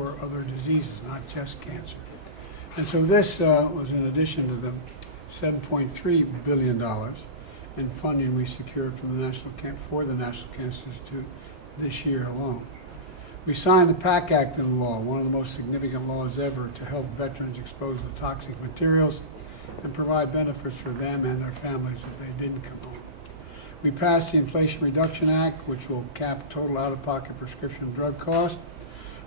for other diseases, not just cancer. And so this was in addition to the $7.3 billion in funding we secured from the National Cancer Institute this year alone. We signed the PAC Act into law, one of the most significant laws ever to help veterans exposed to toxic materials and provide benefits for them and their families if they didn't come home. We passed the Inflation Reduction Act, which will cap total out-of-pocket prescription drug costs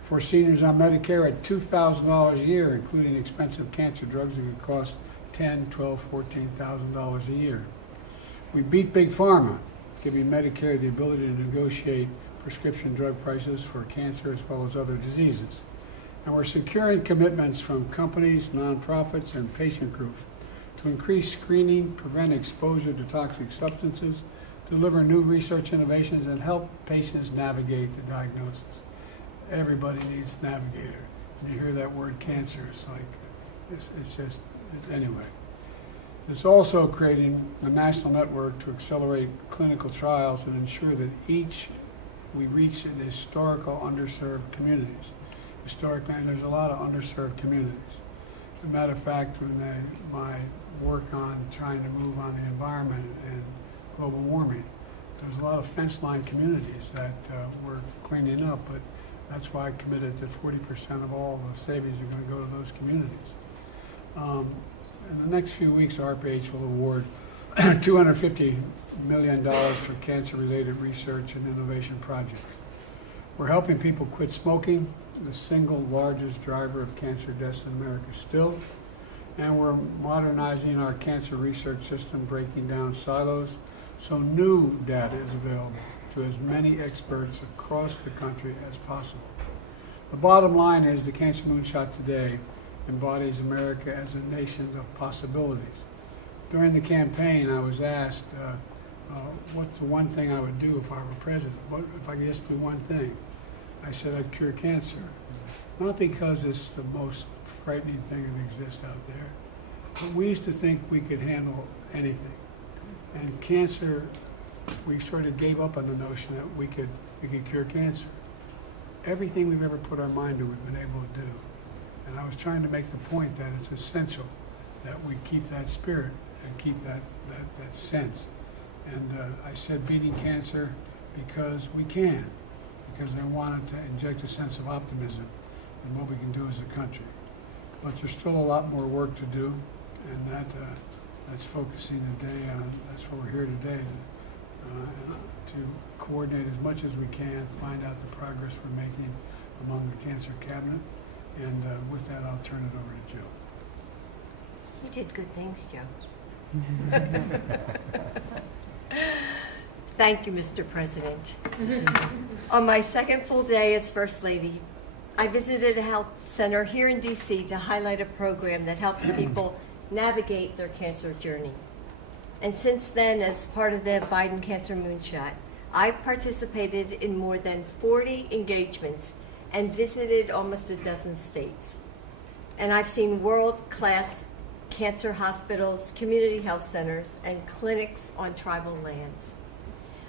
for seniors on Medicare at $2,000 a year, including expensive cancer drugs that could cost $10,000, $12,000, $14,000 a year. We beat Big Pharma, giving Medicare the ability to negotiate prescription drug prices for cancer as well as other diseases. And we're securing commitments from companies, nonprofits, and patient groups to increase screening, prevent exposure to toxic substances, deliver new research innovations, and help patients navigate the diagnosis. Everybody needs a navigator. When you hear that word cancer, it's like, it's just, anyway. It's also creating a national network to accelerate clinical trials and ensure that we reach the historical underserved communities. Historically, there's a lot of underserved communities. As a matter of fact, when my work on trying to move on the environment and global warming, there's a lot of fence line communities that we're cleaning up, but that's why I committed that 40% of all the savings are going to go to those communities. In the next few weeks, ARPA-H will award $250 million for cancer-related research and innovation projects. We're helping people quit smoking, the single largest driver of cancer deaths in America still, and we're modernizing our cancer research system, breaking down silos so new data is available to as many experts across the country as possible. The bottom line is the Cancer Moonshot today embodies America as a nation of possibilities. During the campaign, I was asked, what's the one thing I would do if I were president? What if I could just do one thing? I said I'd cure cancer. Not because it's the most frightening thing that exists out there, but we used to think we could handle anything. And cancer, we sort of gave up on the notion that we could cure cancer. Everything we've ever put our mind to, we've been able to do. And I was trying to make the point that it's essential that we keep that spirit and keep that sense. And I said beating cancer because we can, because I wanted to inject a sense of optimism in what we can do as a country. But there's still a lot more work to do, and that's focusing today on, that's what we're here today, to coordinate as much as we can, find out the progress we're making among the Cancer Cabinet, and with that I'll turn it over to Joe. You did good things, Joe. Thank you, Mr. President. On my second full day as First Lady, I visited a health center here in DC to highlight a program that helps people navigate their cancer journey. And since then, as part of the Biden Cancer Moonshot, I've participated in more than 40 engagements and visited almost a dozen states. And I've seen world-class cancer hospitals, community health centers, and clinics on tribal lands.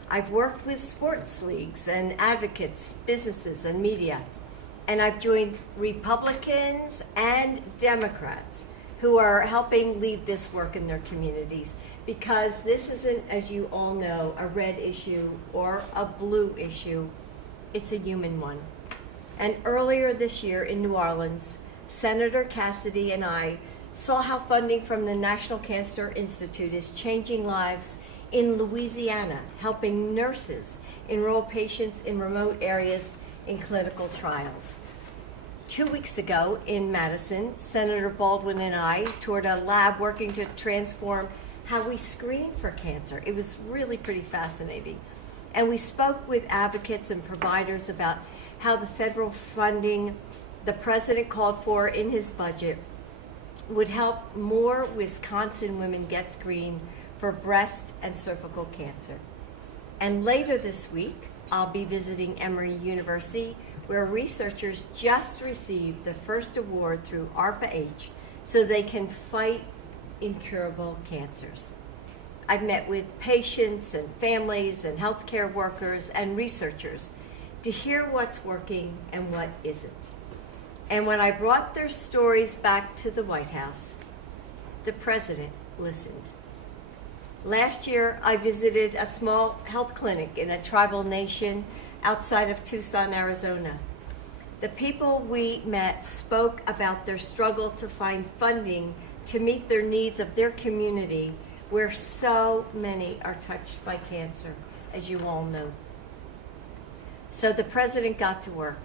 I've worked with sports leagues and advocates, businesses, and media. And I've joined Republicans and Democrats who are helping lead this work in their communities, because this isn't, as you all know, a red issue or a blue issue. It's a human one. And earlier this year in New Orleans, Senator Cassidy and I saw how funding from the National Cancer Institute is changing lives in Louisiana, helping nurses enroll patients in remote areas in clinical trials. 2 weeks ago in Madison, Senator Baldwin and I toured a lab working to transform how we screen for cancer. It was really pretty fascinating. And we spoke with advocates and providers about how the federal funding the president called for in his budget would help more Wisconsin women get screened for breast and cervical cancer. And later this week, I'll be visiting Emory University, where researchers just received the first award through ARPA-H so they can fight incurable cancers. I've met with patients and families and healthcare workers and researchers to hear what's working and what isn't. And when I brought their stories back to the White House, the president listened. Last year, I visited a small health clinic in a tribal nation outside of Tucson, Arizona. The people we met spoke about their struggle to find funding to meet their needs of their community, where so many are touched by cancer, as you all know. So the president got to work,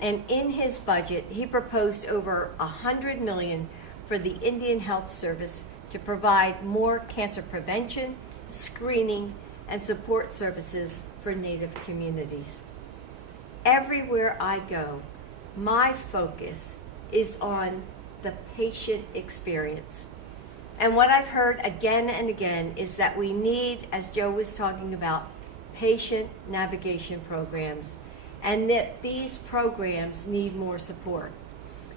and in his budget, he proposed over $100 million for the Indian Health Service to provide more cancer prevention, screening, and support services for Native communities. Everywhere I go, my focus is on the patient experience. And what I've heard again and again is that we need, as Joe was talking about, patient navigation programs, and that these programs need more support.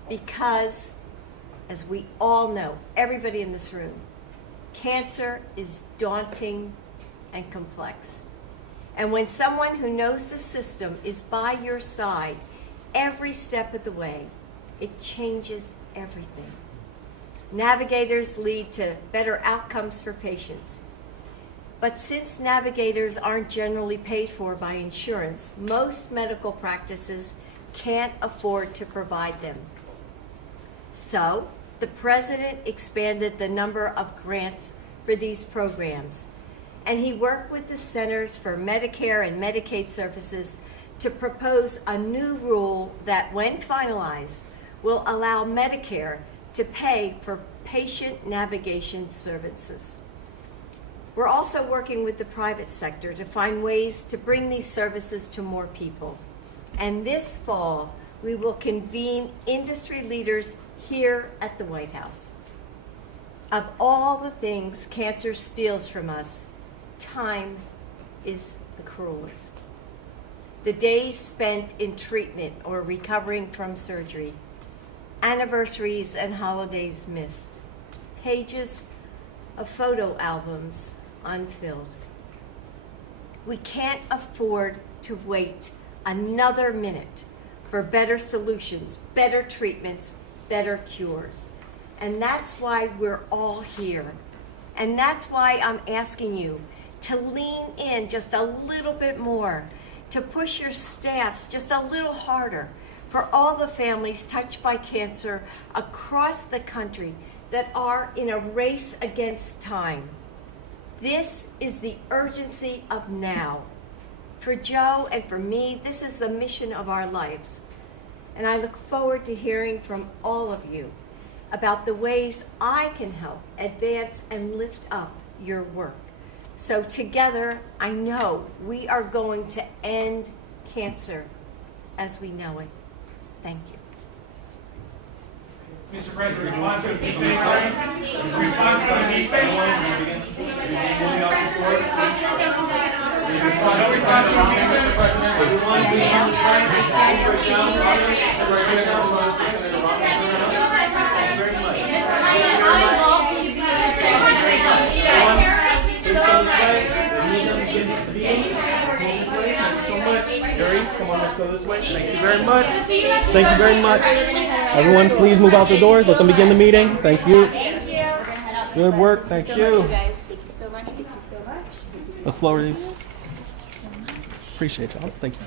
Because, as we all know, everybody in this room, cancer is daunting and complex. And when someone who knows the system is by your side every step of the way, it changes everything. Navigators lead to better outcomes for patients. But since navigators aren't generally paid for by insurance, most medical practices can't afford to provide them. So, the president expanded the number of grants for these programs, and he worked with the Centers for Medicare and Medicaid Services to propose a new rule that, when finalized, will allow Medicare to pay for patient navigation services. We're also working with the private sector to find ways to bring these services to more people. And this fall, we will convene industry leaders here at the White House. Of all the things cancer steals from us, time is the cruelest. The days spent in treatment or recovering from surgery, anniversaries and holidays missed, pages of photo albums unfilled. We can't afford to wait another minute for better solutions, better treatments, better cures. And that's why we're all here. And that's why I'm asking you to lean in just a little bit more, to push your staffs just a little harder for all the families touched by cancer across the country that are in a race against time. This is the urgency of now. For Joe and for me, this is the mission of our lives. And I look forward to hearing from all of you about the ways I can help advance and lift up your work. So together, I know we are going to end cancer as we know it. Thank you. Mr. President, response to the impeachment inquiry. Response to the impeachment. Moving off the floor, please. No response to the impeachment, Mr. President. Everyone, please on the line. Right now, Robert, Senator Roberts, Senator Roberts. Thank you very much. Come on, let's go this way. Thank you very much. Thank you very much. Everyone, please move out the doors. Let them begin the meeting. Thank you. Thank you. Good work. Thank you. Thank you guys. Thank you so much. Thank you so much. Let's lower these. Appreciate y'all. Thank you.